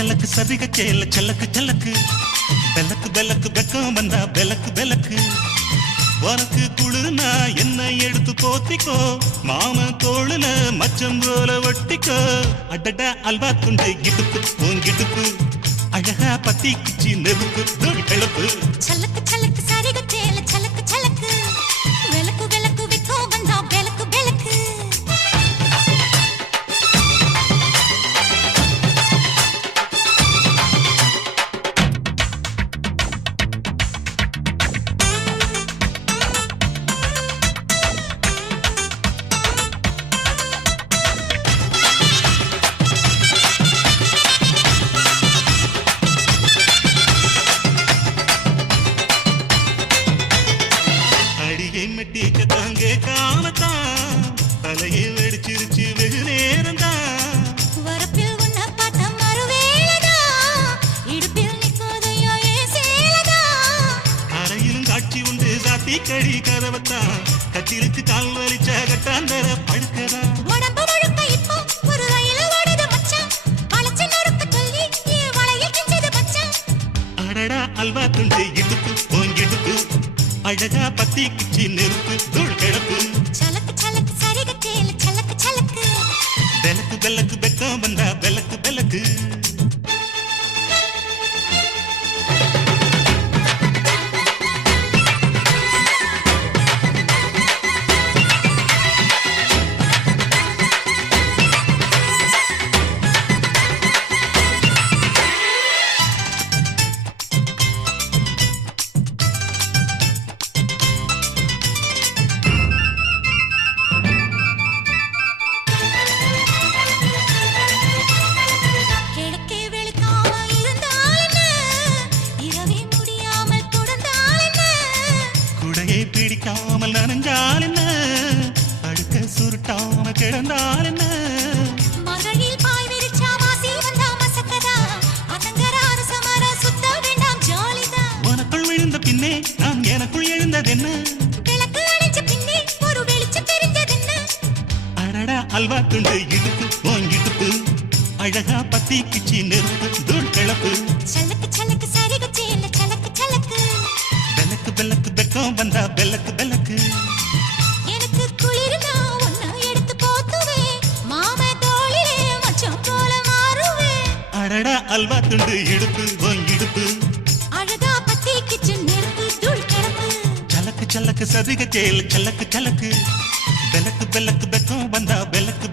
சலக்கு சரிக சேல சலக்கு சலக்கு பெலக்கு பெலக்கு பெக்கம் வந்தா பெலக்கு பெலக்கு உனக்கு குளிர்னா என்ன எடுத்து போத்திக்கோ மாம தோளுல மச்சம் போல ஒட்டிக்கோ அடடா அல்வா துண்டை கிடுப்பு உங்கிடுப்பு அழகா பத்தி கிச்சி நெருப்பு தூள் கிளப்பு சலக்கு சலக்கு சரிக சேல சலக்கு சலக்கு வெலக்கு வெலக்கு வெக்கம் வந்தா பெலக்கு பெலக்கு தலையை வெடிச்சிருச்சு வெகு நேரம்தான் வரப்பில் உன்ன பார்த்த மறுவேளதா இடுப்பில் நிற்கோதையோ ஏன் சேலதா அறையிலும் காட்சி உண்டு சாத்தி கழி கதவத்தான் கட்டிலுக்கு கால் வலிச்ச கட்டாந்தர படுக்கதா உடம்பு முழுக்க இப்போ ஒரு ரயில் ஓடுது மச்சான் வளைச்சு நொறுக்க சொல்லி என் வளையில் கிஞ்சது மச்சான் அடடா அல்வா துண்டு இடுப்பு ஓங்கிடுப்பு அழகா பத்தி கிச்சி நெருப்பு தூள் கிடப்பு சலக்கு சலக்கு சரிக சேல சலக்கு சலக்கு பெலக்கு பெலக்கு பெக்கம் வந்தா பெலக்கு பெலக்கு பிடிக்காமல் நனைஞ்சால் என்ன அடுக்க சுருட்டாம கிடந்தால் என்ன மகளில் பாய் விரிச்சா வாசி வந்தா மசக்கதா அதங்கராறு சமர சுத்த வேண்டாம் ஜாலிதா உனக்குள் விழுந்த பின்னே நான் எனக்குள் எழுந்ததென்ன விளக்கு அணைச்ச பின்னே ஒரு வெளிச்சம் தெரிஞ்சதென்ன அடடா அல்வா துண்டு இடுப்பு ஓங்கிடுப்பு அழகா பத்தி கிச்சி நெருப்பு தூள் கிளப்பு சலக்கு சலக்கு சரிக சேல சலக்கு சலக்கு பெலக்கு பெலக்கு பெக்கம் வந்தா பெலக்கு பெலக்கு எனக்கு குளிர்னா உன்னை எடுத்து போத்துவே மாம தோளிலே மச்சம் போல மாறுவே அடடா அல்வா துண்டு இடுப்பு ஓங்கிடுப்பு அழகா பத்தி கிச்சு நெருப்பு தூள் கிடப்பு சலக்கு சலக்கு சதிக சேல சலக்கு சலக்கு பெலக்கு பெலக்கு பெக்கம் வந்தா பெலக்கு